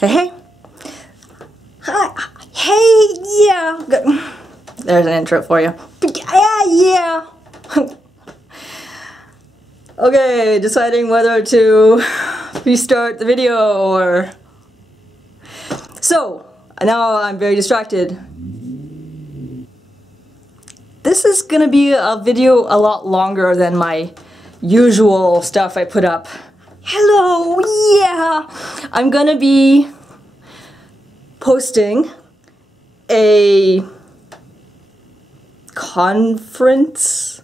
Hey, hey. Hi. Hey, yeah. Good. There's an intro for you. Yeah. Okay, deciding whether to restart the video or... So, now I'm very distracted. This is gonna be a video a lot longer than my usual stuff I put up. Hello, yeah! I'm gonna be posting a conference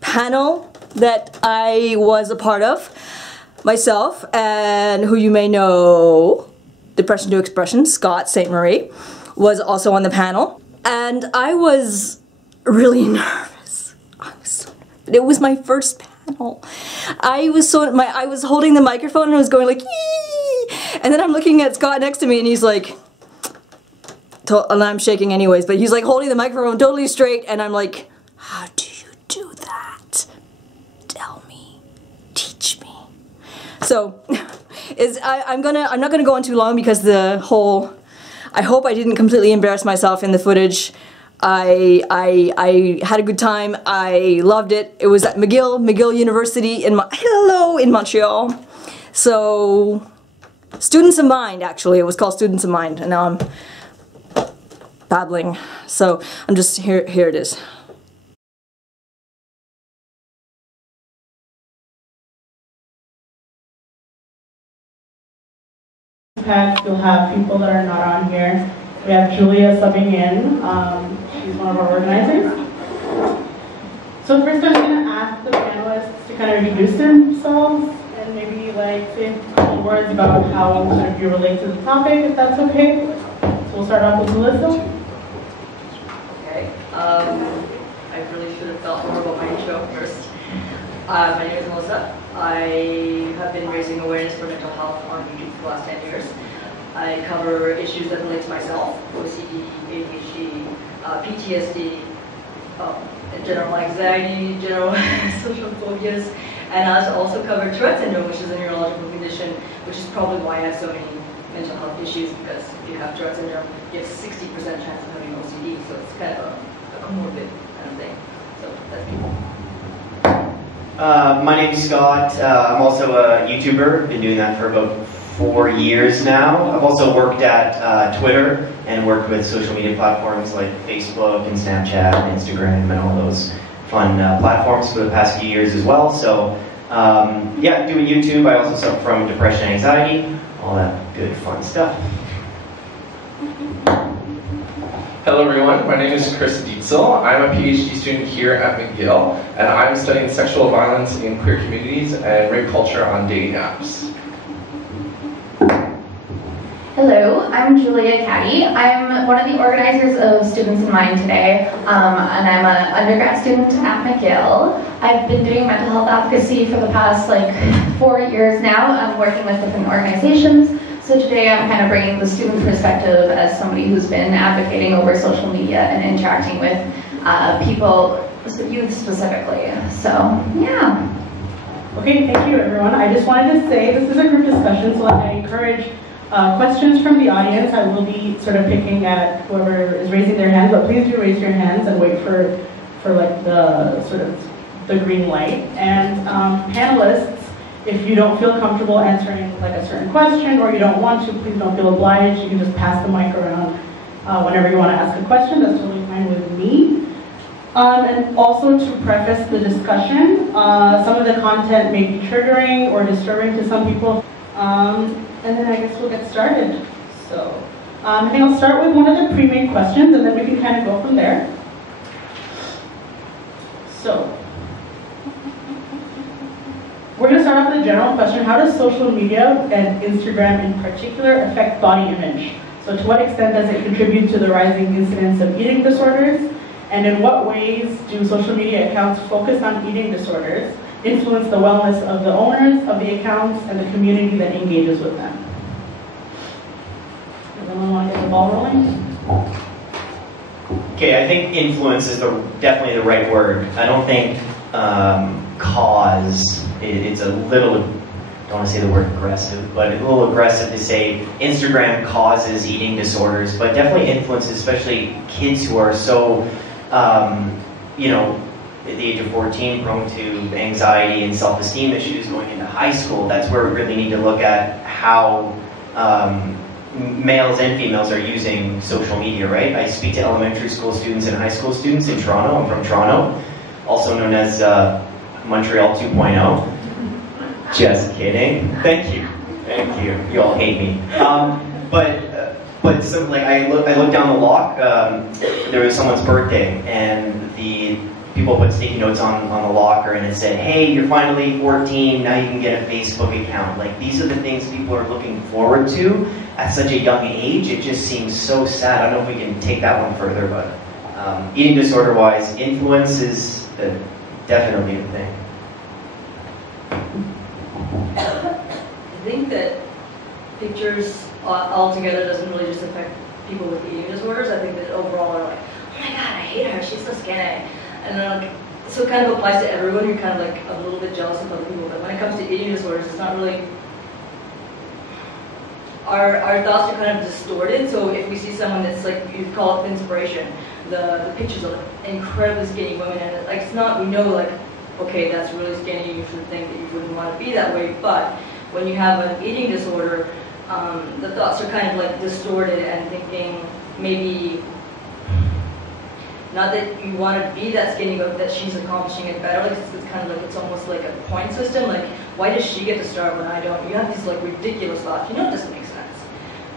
panel that I was a part of myself, and who you may know, Depression to Expression, Scott St. Marie, was also on the panel. And I was really nervous. It was my first panel. I was holding the microphone and I was going like, yee! And then I'm looking at Scott next to me and he's like, and I'm shaking anyways, but he's like holding the microphone totally straight, and I'm like, how do you do that? Tell me, teach me. So, I'm not gonna go on too long because I hope I didn't completely embarrass myself in the footage. I had a good time. I loved it. It was at McGill University in Montreal. So, Students of Mind, actually. It was called Students of Mind, and now I'm babbling. So, I'm just, here it is. You'll have people that are not on here. We have Julia subbing in. She's one of our organizers. So first I'm going to ask the panelists to kind of introduce themselves and maybe like say a couple words about how sort of you relate to the topic, if that's okay. So we'll start off with Melissa. Okay. I really should have felt more about my intro first. My name is Melissa. I have been raising awareness for mental health on YouTube for the last 10 years. I cover issues that relate to myself: OCD, ADHD, PTSD, general anxiety, general social phobias, and I also cover Tourette syndrome, which is a neurological condition, which is probably why I have so many mental health issues, because if you have Tourette syndrome, you have 60% chance of having OCD, so it's kind of a comorbid kind of thing. So that's me. My name's Scott. I'm also a YouTuber. Been doing that for about 4 years now. I've also worked at Twitter and worked with social media platforms like Facebook and Snapchat and Instagram and all those fun platforms for the past few years as well. So yeah, doing YouTube. I also suffer from depression and anxiety, all that good fun stuff. Hello everyone, my name is Chris Dietzel. I'm a PhD student here at McGill, and I'm studying sexual violence in queer communities and rape culture on dating apps. Hello, I'm Julia Caddy. I'm one of the organizers of Students in Mind today, and I'm an undergrad student at McGill. I've been doing mental health advocacy for the past 4 years now. I'm working with different organizations. So today I'm kind of bringing the student perspective as somebody who's been advocating over social media and interacting with people, youth specifically. So, yeah. Okay, thank you everyone. I just wanted to say this is a group discussion, so I encourage questions from the audience. I will be sort of picking at whoever is raising their hands, but please do raise your hands and wait for like the sort of the green light. And panelists, if you don't feel comfortable answering like a certain question or you don't want to, please don't feel obliged. You can just pass the mic around whenever you want to ask a question. That's totally fine with me. And also to preface the discussion, some of the content may be triggering or disturbing to some people. And then I guess we'll get started. So I think I'll start with one of the pre-made questions and then we can kind of go from there. So we're going to start off with a general question. How does social media, and Instagram in particular, affect body image? So to what extent does it contribute to the rising incidence of eating disorders? And in what ways do social media accounts focused on eating disorders influence the wellness of the owners of the accounts and the community that engages with them? Does anyone want to get the ball rolling? Okay, I think influence is definitely the right word. I don't think cause. It's a little don't want to say the word aggressive, but a little aggressive to say Instagram causes eating disorders, but definitely influences, especially kids who are so, you know, at the age of 14, prone to anxiety and self-esteem issues going into high school. That's where we really need to look at how males and females are using social media, right? I speak to elementary school students and high school students in Toronto. I'm from Toronto, also known as Montreal 2.0. Just kidding. Thank you. Thank you. You all hate me. But so, like, I looked down the block. There was someone's birthday, and the people put sticky notes on the locker, and it said, "Hey, you're finally 14. Now you can get a Facebook account." Like, these are the things people are looking forward to at such a young age. It just seems so sad. I don't know if we can take that one further, but eating disorder-wise, influence is definitely a thing. I think that pictures altogether doesn't really just affect people with eating disorders. I think that overall are like, oh my god, I hate her, she's so skinny. And then like, so it kind of applies to everyone. You're kind of like a little bit jealous of other people. But when it comes to eating disorders, it's not really, our thoughts are kind of distorted. So if we see someone that's like, you call it inspiration, the pictures of incredibly skinny women, and like, it's not, we know like, okay, that's really skinny, you should think that you wouldn't want to be that way, but when you have an eating disorder, the thoughts are kind of like distorted and thinking maybe, not that you want to be that skinny, but that she's accomplishing it better. Like it's kind of like, it's almost like a point system, like why does she get to start when I don't? You have these like ridiculous thoughts, you know it doesn't make sense.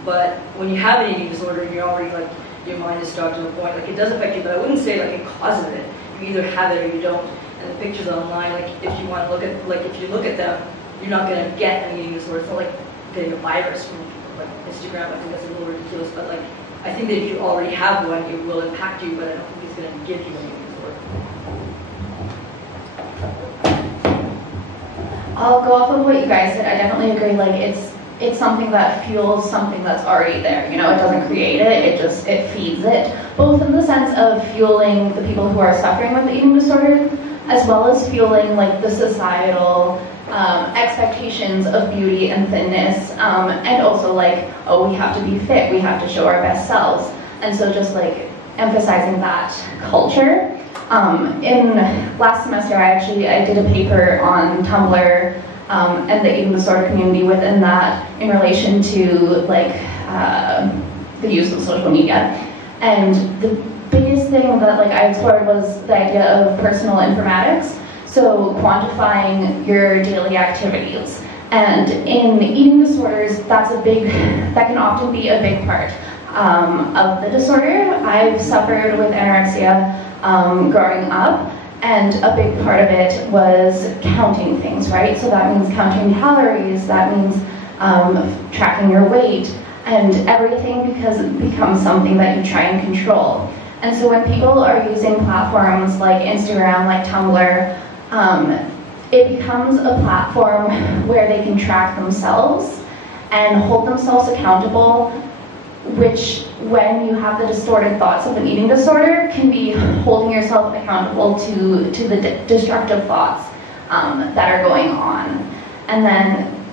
But when you have an eating disorder, you're already like, your mind is starved to the point, like it does affect you, but I wouldn't say like it causes it. You either have it or you don't. And the pictures online, like if you want to look at, like if you look at them, you're not going to get an eating disorder. It's not like getting a virus from like Instagram. I think that's a little ridiculous, but like I think that if you already have one, it will impact you, but I don't think it's going to give you an eating disorder. I'll go off of what you guys said. I definitely agree. Like it's something that fuels something that's already there. You know, it doesn't create it. It feeds it. Both in the sense of fueling the people who are suffering with eating disorders, as well as fueling like the societal expectations of beauty and thinness, and also like, oh, we have to be fit, we have to show our best selves, and so just like emphasizing that culture. In last semester, I did a paper on Tumblr and the eating disorder community within that in relation to like the use of social media, and the biggest thing that like I explored was the idea of personal informatics. So quantifying your daily activities. And in eating disorders, that can often be a big part of the disorder. I've suffered with anorexia growing up, and a big part of it was counting things, right? So that means counting calories, that means tracking your weight, and everything, because it becomes something that you try and control. And so when people are using platforms like Instagram, like Tumblr, it becomes a platform where they can track themselves and hold themselves accountable, which, when you have the distorted thoughts of an eating disorder, can be holding yourself accountable to the destructive thoughts that are going on. And then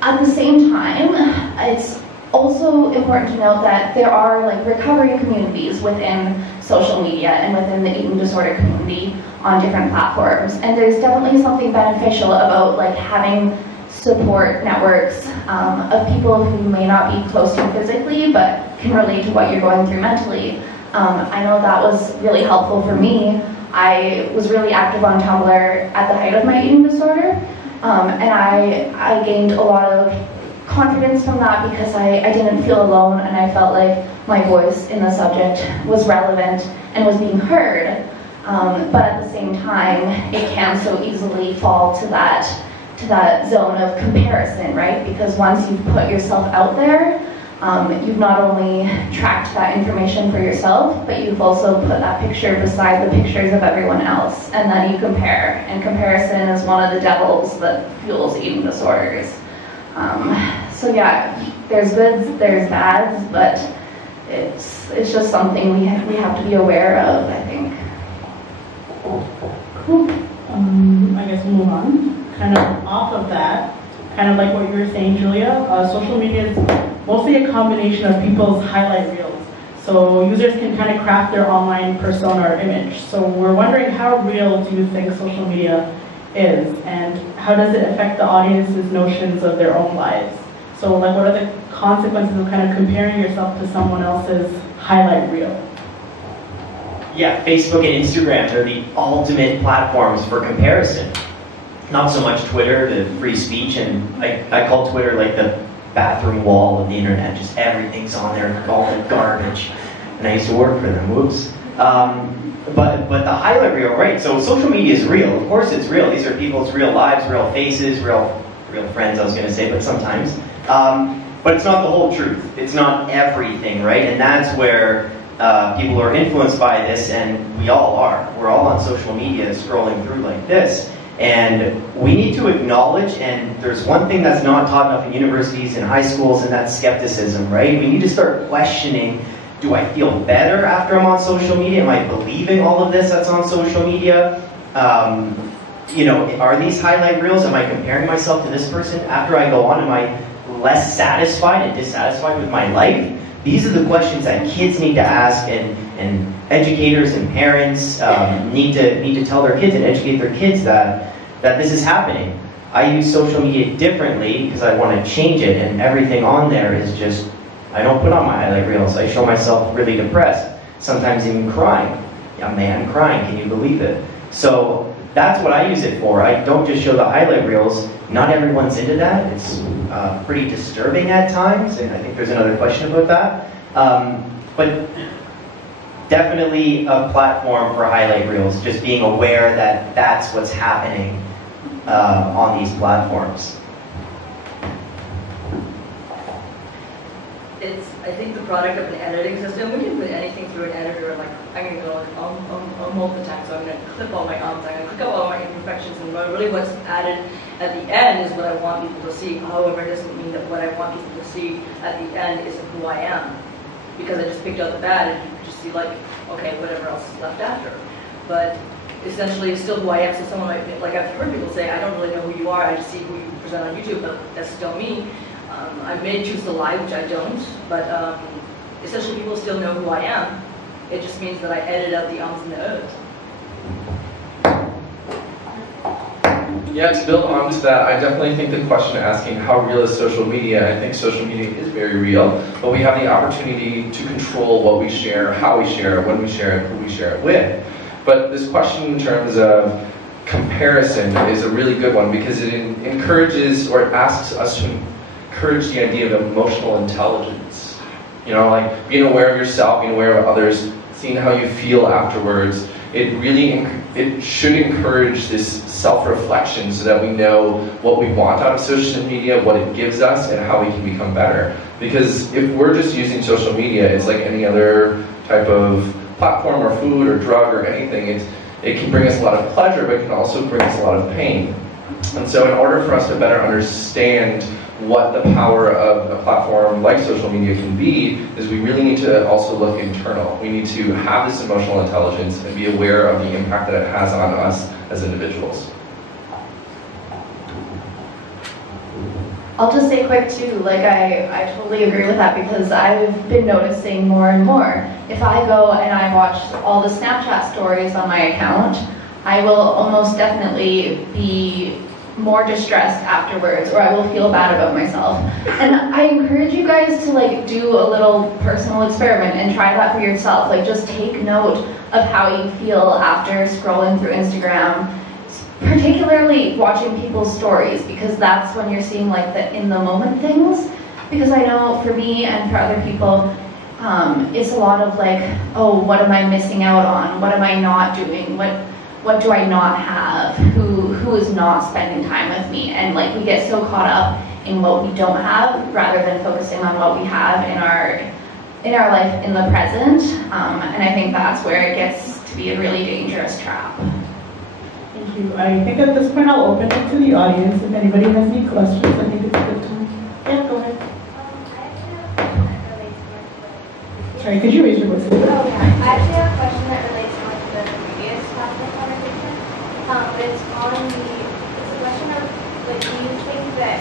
at the same time, it's also important to note that there are like recovery communities within social media and within the eating disorder community on different platforms, and there's definitely something beneficial about like having support networks of people who may not be close to you physically but can relate to what you're going through mentally. I know that was really helpful for me. I was really active on Tumblr at the height of my eating disorder, and I gained a lot of confidence from that because I didn't feel alone, and I felt like my voice in the subject was relevant and was being heard. But at the same time, it can so easily fall to that zone of comparison, right? Because once you've put yourself out there, you've not only tracked that information for yourself, but you've also put that picture beside the pictures of everyone else, and then you compare. And comparison is one of the devils that fuels eating disorders. So yeah, there's goods, there's bads, but it's just something we have to be aware of, I think. Cool. I guess we'll move on. Kind of off of that, kind of like what you were saying, Julia, social media is mostly a combination of people's highlight reels. So users can kind of craft their online persona or image. So we're wondering, how real do you think social media is, and how does it affect the audience's notions of their own lives? So like, what are the consequences of kind of comparing yourself to someone else's highlight reel? Yeah, Facebook and Instagram are the ultimate platforms for comparison. Not so much Twitter, the free speech, and I call Twitter like the bathroom wall of the internet. Just everything's on there, all the garbage. And I used to work for them, whoops. But the highlight reel, right? So social media is real. Of course it's real. These are people's real lives, real faces, real friends, I was going to say, but sometimes. But it's not the whole truth. It's not everything, right? And that's where people are influenced by this, and we all are. We're all on social media scrolling through like this. And we need to acknowledge, and there's one thing that's not taught enough in universities and high schools, and that's skepticism, right? We need to start questioning, do I feel better after I'm on social media? Am I believing all of this that's on social media? You know, are these highlight reels? Am I comparing myself to this person? After I go on, am I less satisfied and dissatisfied with my life? These are the questions that kids need to ask, and educators and parents need to tell their kids and educate their kids that this is happening. I use social media differently because I want to change it, and everything on there is just, I don't put on my highlight reels. I show myself really depressed, sometimes even crying. A man crying, can you believe it? So that's what I use it for. I don't just show the highlight reels. Not everyone's into that. It's pretty disturbing at times, and I think there's another question about that. But definitely a platform for highlight reels, just being aware that that's what's happening on these platforms. It's, I think, the product of an editing system. We can put anything through an editor. Like, I'm going to go like multi-time, so I'm going to clip all my ums, I'm going to click out all my imperfections, and really what's added at the end is what I want people to see. However, it doesn't mean that what I want people to see at the end isn't who I am. Because I just picked out the bad, and you can just see, like, okay, whatever else is left after. But essentially, it's still who I am. So someone might, like, I've heard people say, I don't really know who you are, I just see who you present on YouTube, but that's still me. I may choose to lie, which I don't, but essentially people still know who I am. It just means that I edit out the ums and the ohs. Yeah, to build on to that, I definitely think the question asking how real is social media, I think social media is very real, but we have the opportunity to control what we share, how we share it, when we share it, who we share it with. But this question in terms of comparison is a really good one, because it encourages, or it asks us to encourage the idea of emotional intelligence. You know, like being aware of yourself, being aware of others, seeing how you feel afterwards. It should encourage this self-reflection so that we know what we want out of social media, what it gives us, and how we can become better. Because if we're just using social media, it's like any other type of platform or food or drug or anything. It can bring us a lot of pleasure, but it can also bring us a lot of pain. And so in order for us to better understand what the power of a platform like social media can be, is we really need to also look internal. We need to have this emotional intelligence and be aware of the impact that it has on us as individuals. I'll just say quick too, like I totally agree with that, because I've been noticing more and more. If I go and I watch all the Snapchat stories on my account, I will almost definitely be more distressed afterwards, or I will feel bad about myself. And I encourage you guys to like do a little personal experiment and try that for yourself. Like, just take note of how you feel after scrolling through Instagram, particularly watching people's stories, because that's when you're seeing like the in the moment things. Because I know for me and for other people, it's a lot of like, oh, what am I missing out on? What am I not doing? What do I not have? Who is not spending time with me? And like, we get so caught up in what we don't have rather than focusing on what we have in our life in the present. And I think that's where it gets to be a really dangerous trap. Thank you. I think at this point I'll open it to the audience. If anybody has any questions, I think it's a good time. Yeah, go ahead. Sorry, could you raise your voice a little bit? Oh, yeah. I actually have a question that relates more to the previous topic conversation. But it's a question of, like, do you think that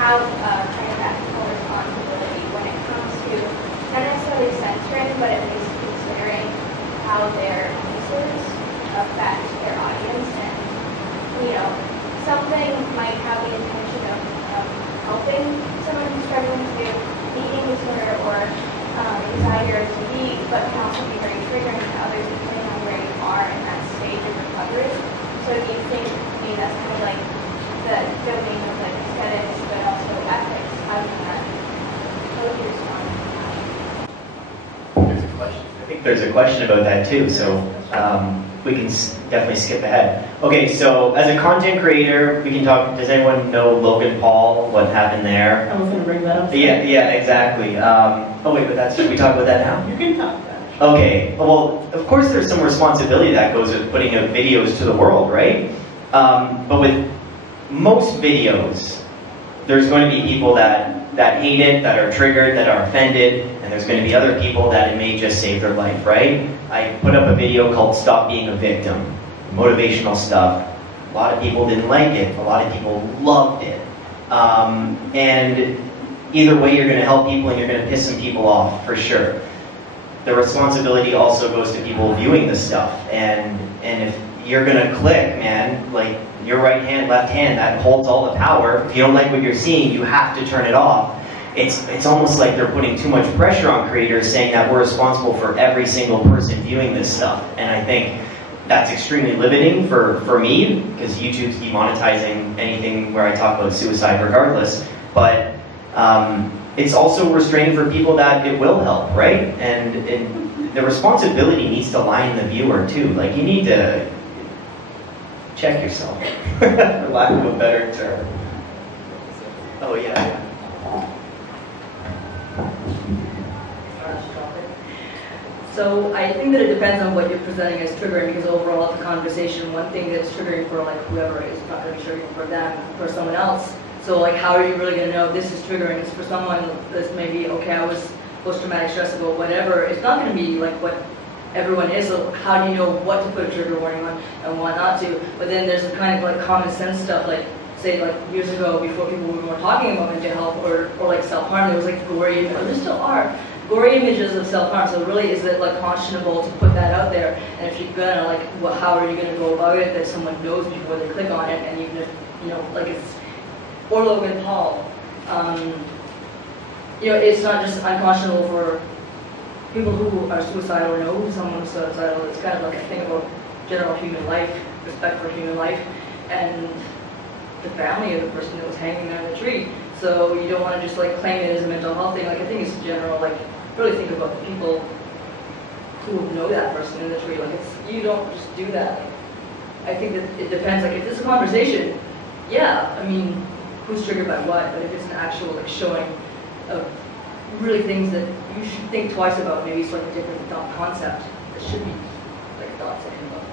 have kind of ethical responsibility when it comes to not necessarily censoring, but at least considering how their pieces affect their audience. And, you know, something might have the intention of helping someone who's struggling to eating disorder or anxiety or OCD, but can also be very triggering to others depending on where you are in that stage of recovery. So do you think maybe that's kind of like the domain of like aesthetics, but also ethics? How do you respond to that? There's a question. I think there's a question about that too, so we can definitely skip ahead. Okay, so as a content creator, we can talk. Does anyone know Logan Paul? What happened there? I was going to bring that up. Yeah, exactly. Oh wait, but should we talk about that now? You can talk about it. Okay, well, of course there's some responsibility that goes with putting out videos to the world, right? But with most videos, there's going to be people that hate it, that are triggered, that are offended, and there's going to be other people that it may just save their life, right? I put up a video called Stop Being a Victim, motivational stuff. A lot of people didn't like it, a lot of people loved it. And either way, you're going to help people and you're going to piss some people off, for sure. The responsibility also goes to people viewing this stuff. And if you're going to click, man, like your right hand, left hand, that holds all the power. If you don't like what you're seeing, you have to turn it off. It's almost like they're putting too much pressure on creators saying that we're responsible for every single person viewing this stuff. And I think that's extremely limiting for me, because YouTube's demonetizing anything where I talk about suicide regardless. But it's also restraining for people that it will help, right? And the responsibility needs to lie in the viewer too. Like, you need to check yourself, for lack of a better term. Oh yeah. So I think that it depends on what you're presenting as triggering, because overall the conversation, one thing that's triggering for like whoever is not going to be triggering for them, for someone else. So like, how are you really going to know this is triggering? It's for someone that's maybe, okay, I was post-traumatic stress about whatever. It's not going to be like what everyone is. So how do you know what to put a trigger warning on and what not to? But then there's the kind of like common sense stuff, like say like years ago, before people were more talking about mental health or like self-harm, there was like gory, or there still are, gory images of self-harm. So really, is it like conscionable to put that out there? And if you're gonna, like, how are you gonna go about it that someone knows before they click on it? And even if, you know, like it's, or Logan Paul, you know, it's not just unconscionable for people who are suicidal or know someone who's suicidal. It's kind of like a thing about general human life, respect for human life, and the family of the person that was hanging there in the tree. So you don't want to just like claim it as a mental health thing. Like, I think it's general, like, really think about the people who know that person in the tree. Like, it's, you don't just do that. I think that it depends. Like, if it's a conversation, yeah, I mean, who's triggered by what? But if it's an actual like showing of really things that you should think twice about, maybe it's like a different thought concept. It should be like thoughts that come up.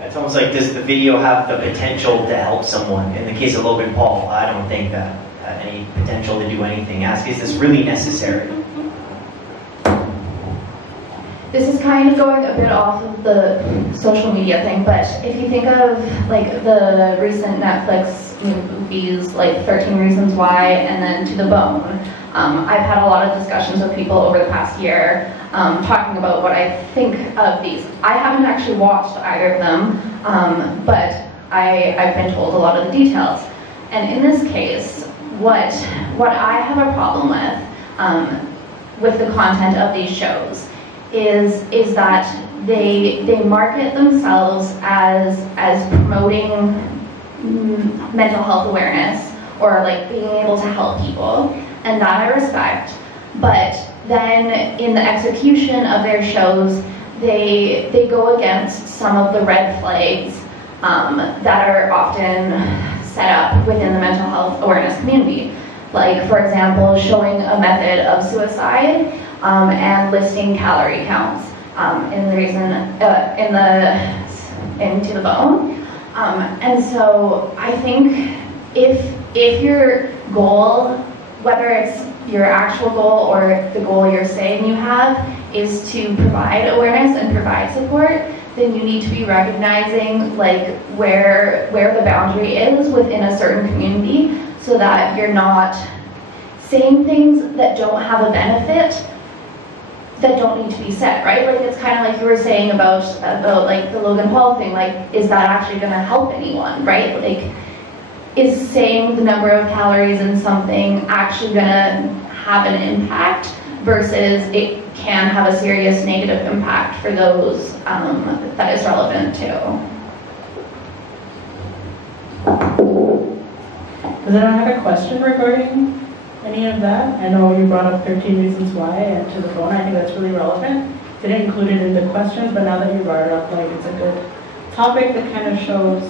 It's almost like, does the video have the potential to help someone? In the case of Logan Paul, I don't think that had any potential to do anything. Ask, is this really necessary? This is kind of going a bit off of the social media thing, but if you think of like the recent Netflix movies, like 13 Reasons Why and then To the Bone, I've had a lot of discussions with people over the past year talking about what I think of these. I haven't actually watched either of them, but I've been told a lot of the details. And in this case, what I have a problem with the content of these shows is that they market themselves as promoting mental health awareness or like being able to help people, and that I respect. But then in the execution of their shows, they go against some of the red flags that are often set up within the mental health awareness community. Like, for example, showing a method of suicide and listing calorie counts in To the Bone. And so I think if your goal, whether it's your actual goal or the goal you're saying you have, is to provide awareness and provide support, then you need to be recognizing like where the boundary is within a certain community, so that you're not saying things that don't have a benefit, that don't need to be said, right? Like, it's kind of like you were saying about like the Logan Paul thing, like, is that actually going to help anyone, right? Like, is saying the number of calories in something actually going to have an impact versus it can have a serious negative impact for those that is relevant to. Does anyone have a question regarding any of that? I know you brought up 13 reasons why and to the phone. I think that's really relevant. Didn't include it in the questions, but now that you brought it up, like, it's a good topic that kind of shows.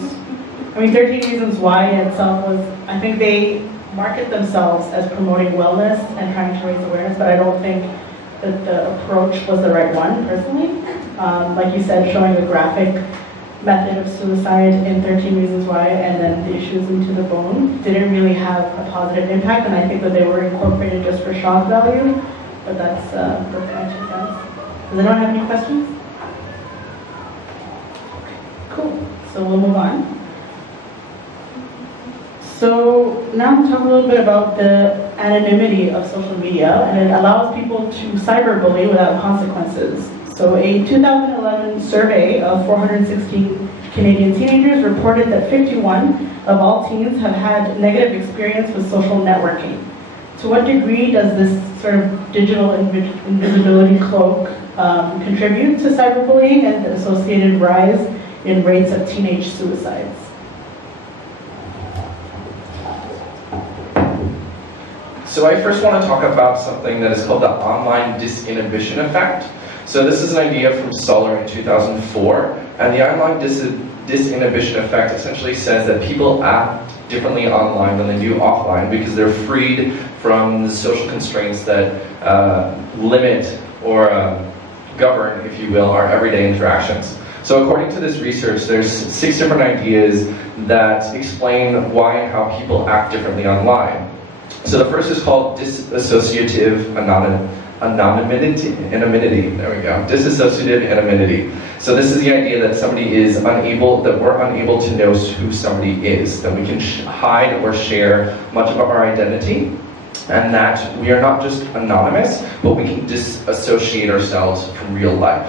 I mean, 13 reasons why itself was, I think they market themselves as promoting wellness and trying to raise awareness, but I don't think that the approach was the right one, personally. Like you said, showing a graphic method of suicide in 13 Reasons Why, and then the issues into the bone didn't really have a positive impact, and I think that they were incorporated just for shock value, but that's my 2 cents. Does anyone have any questions? Cool, so we'll move on. So now we'll talk a little bit about the anonymity of social media, and it allows people to cyberbully without consequences. So a 2011 survey of 416 Canadian teenagers reported that 51 of all teens have had negative experience with social networking. To what degree does this sort of digital invisibility cloak contribute to cyberbullying and the associated rise in rates of teenage suicides? So I first want to talk about something that is called the online disinhibition effect. So this is an idea from Stoller in 2004, and the online disinhibition effect essentially says that people act differently online than they do offline because they're freed from the social constraints that limit or govern, if you will, our everyday interactions. So according to this research, there's 6 different ideas that explain why and how people act differently online. So the first is called dissociative anonymity. There we go. Dissociative anonymity. So this is the idea that somebody is unable, that we're unable to know who somebody is, that we can hide or share much of our identity, and that we are not just anonymous, but we can disassociate ourselves from real life.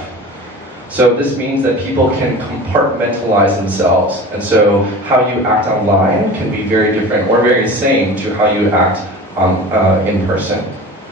So this means that people can compartmentalize themselves, and so how you act online can be very different or very same to how you act in person.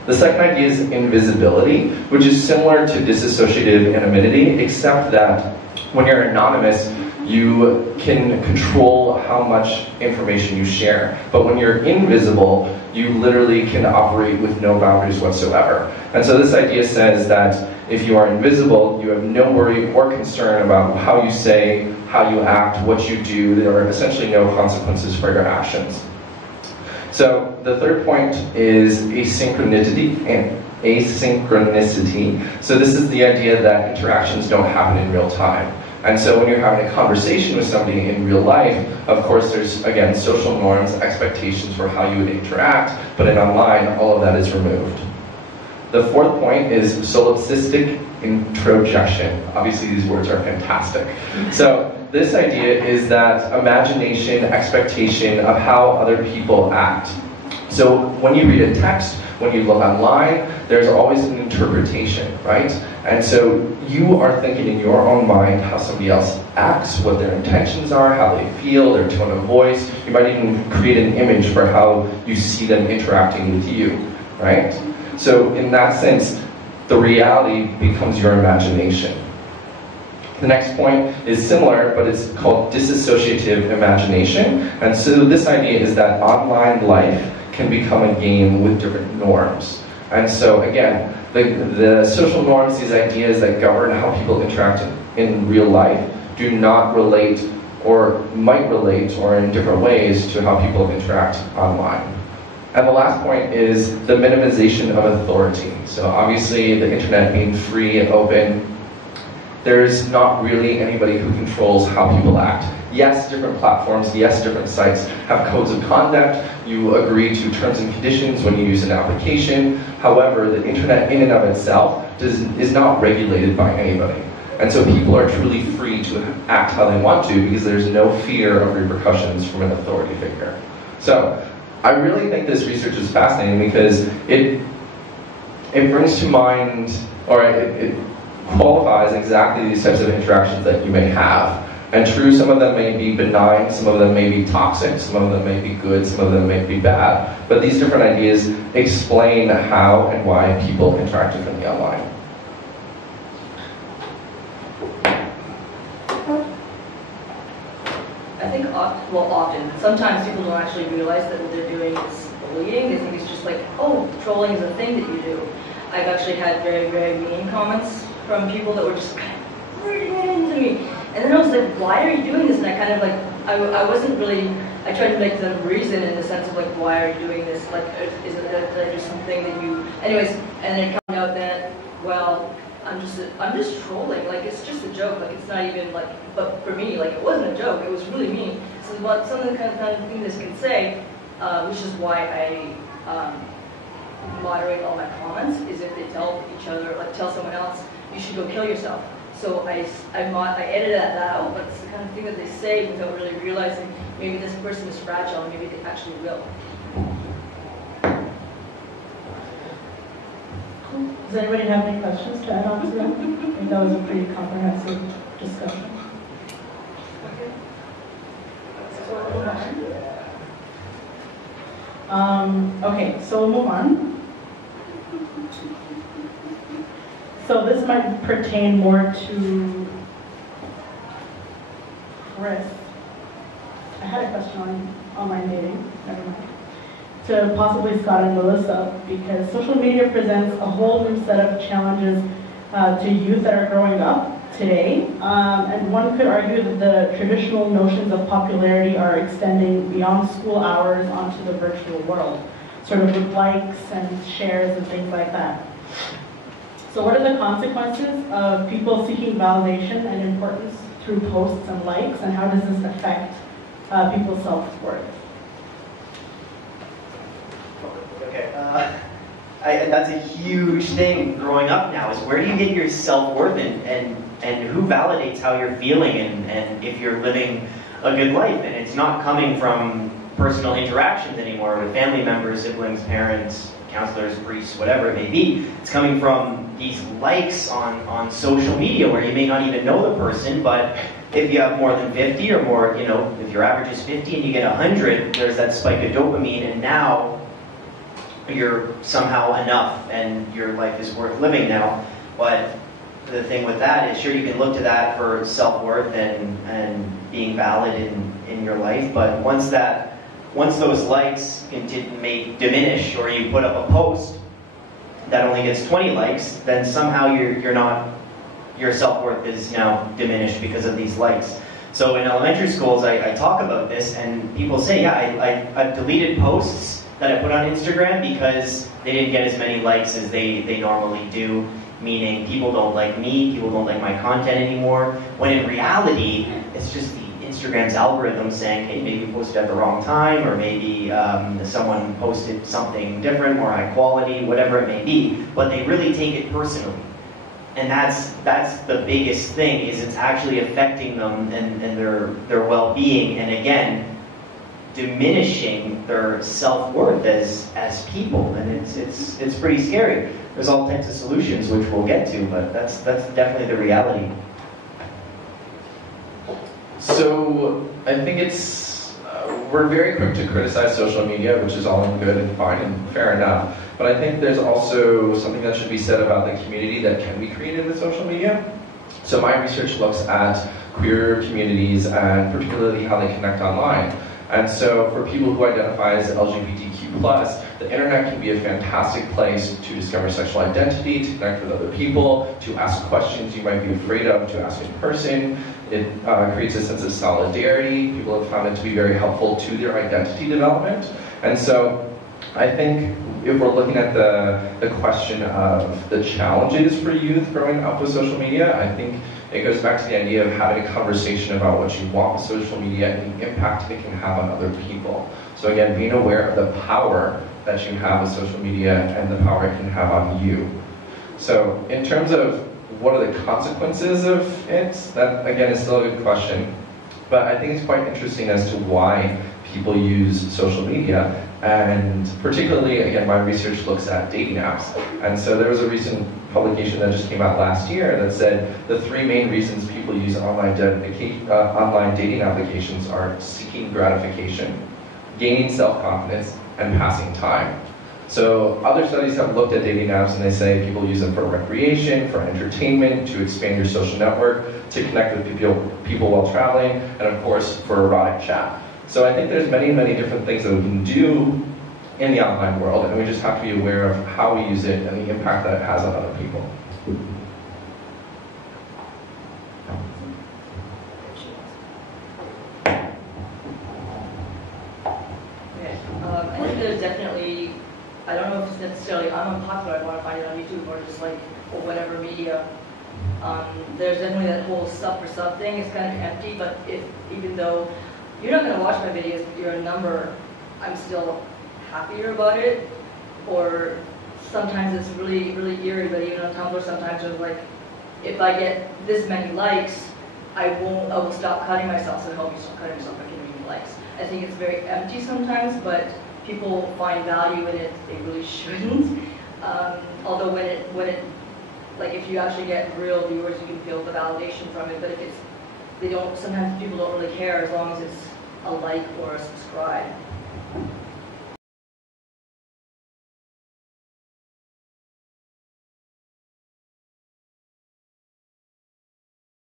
The second idea is invisibility, which is similar to dissociative anonymity, except that when you're anonymous, you can control how much information you share. But when you're invisible, you literally can operate with no boundaries whatsoever. And so this idea says that if you are invisible, you have no worry or concern about how you say, how you act, what you do. There are essentially no consequences for your actions. So the third point is asynchronicity. So this is the idea that interactions don't happen in real time. And so when you're having a conversation with somebody in real life, of course there's, again, social norms, expectations for how you would interact, but in online, all of that is removed. The fourth point is solipsistic introjection. Obviously these words are fantastic. So this idea is that imagination, expectation of how other people act. So when you read a text, when you look online, there's always an interpretation, right? And so you are thinking in your own mind how somebody else acts, what their intentions are, how they feel, their tone of voice. You might even create an image for how you see them interacting with you, right? So in that sense, the reality becomes your imagination. The next point is similar, but it's called dissociative imagination. And so this idea is that online life can become a game with different norms. And so again, the social norms, these ideas that govern how people interact in real life, do not relate or might relate or in different ways to how people interact online. And the last point is the minimization of authority. So obviously the internet being free and open, there's not really anybody who controls how people act. Yes, different platforms, yes, different sites have codes of conduct. You agree to terms and conditions when you use an application. However, the internet in and of itself is not regulated by anybody. And so people are truly free to act how they want to because there's no fear of repercussions from an authority figure. So I really think this research is fascinating because it brings to mind, or it qualifies exactly these types of interactions that you may have. And true, some of them may be benign, some of them may be toxic, some of them may be good, some of them may be bad. But these different ideas explain how and why people interact differently online. I think often, sometimes people don't actually realize that what they're doing is bullying. They think it's just like, oh, trolling is a thing that you do. I've actually had very, very mean comments from people that were just kind of reading it into me. And then I was like, why are you doing this? And I kind of like, I wasn't really, I tried to make them reason in the sense of like, why are you doing this? Like, is it that just something that you, anyways, and then it comes out that, well, I'm just trolling, like it's just a joke, like it's not even like, but for me, like it wasn't a joke, it was really mean. So what some of the kind of thing this can say, which is why I moderate all my comments, is if they tell each other, like tell someone else, you should go kill yourself. So I edited that out, but it's the kind of thing that they say without really realizing maybe this person is fragile, maybe they actually will. Does anybody have any questions to add on to that? I think that was a pretty comprehensive discussion. Okay, so we'll move on. So this might pertain more to Chris. I had a question on online dating, never mind. To possibly Scott and Melissa, because social media presents a whole new set of challenges to youth that are growing up today. And one could argue that the traditional notions of popularity are extending beyond school hours onto the virtual world, sort of with likes and shares and things like that. So what are the consequences of people seeking validation and importance through posts and likes, and how does this affect people's self-worth? Okay, that's a huge thing growing up now, is where do you get your self-worth and who validates how you're feeling and if you're living a good life. And it's not coming from personal interactions anymore with family members, siblings, parents, counselors, priests, whatever it may be. It's coming from these likes on social media where you may not even know the person, but if you have more than 50 or more, you know, if your average is 50 and you get 100, there's that spike of dopamine, and now you're somehow enough and your life is worth living now. But the thing with that is, sure, you can look to that for self-worth and being valid in your life, but once those likes may diminish, or you put up a post that only gets 20 likes, then somehow your self-worth is now diminished because of these likes. So in elementary schools, I talk about this, and people say, yeah, I've deleted posts that I put on Instagram because they didn't get as many likes as they normally do, meaning people don't like me, people don't like my content anymore, when in reality, it's just Instagram's algorithm saying, hey, maybe you posted at the wrong time, or maybe someone posted something different, more high quality, whatever it may be, but they really take it personally. And that's the biggest thing, is it's actually affecting them and their well-being, and again, diminishing their self-worth as people, and it's pretty scary. There's all types of solutions which we'll get to, but that's definitely the reality. So I think we're very quick to criticize social media, which is all good and fine and fair enough. But I think there's also something that should be said about the community that can be created with social media. So my research looks at queer communities and particularly how they connect online. And so for people who identify as LGBTQ+, the internet can be a fantastic place to discover sexual identity, to connect with other people, to ask questions you might be afraid of to ask in person. It creates a sense of solidarity. People have found it to be very helpful to their identity development. And so I think if we're looking at the question of the challenges for youth growing up with social media, I think it goes back to the idea of having a conversation about what you want with social media and the impact it can have on other people. So again, being aware of the power that you have with social media and the power it can have on you. So in terms of what are the consequences of it, that again is still a good question. But I think it's quite interesting as to why people use social media. And particularly, again, my research looks at dating apps. And so there was a recent publication that just came out last year that said the 3 main reasons people use online dating applications are seeking gratification, gaining self-confidence, and passing time. So other studies have looked at dating apps and they say people use them for recreation, for entertainment, to expand your social network, to connect with people while traveling, and of course for erotic chat. So I think there's many, many different things that we can do in the online world, and we just have to be aware of how we use it and the impact that it has on other people. I think there's definitely, I don't know if it's necessarily unpopular, I want to find it on YouTube or just like, or whatever media. There's definitely that whole sub for sub thing. It's kind of empty, but even though you're not going to watch my videos, but you're a number, I'm still happier about it. Or sometimes it's really, really eerie, but even on Tumblr sometimes it's like, if I get this many likes, I will stop cutting myself, so I hope you stop cutting yourself by giving me likes. I think it's very empty sometimes, but people find value in it, they really shouldn't. Although when it, like if you actually get real viewers, you can feel the validation from it, but if it's, sometimes people don't really care as long as it's a like or a subscribe.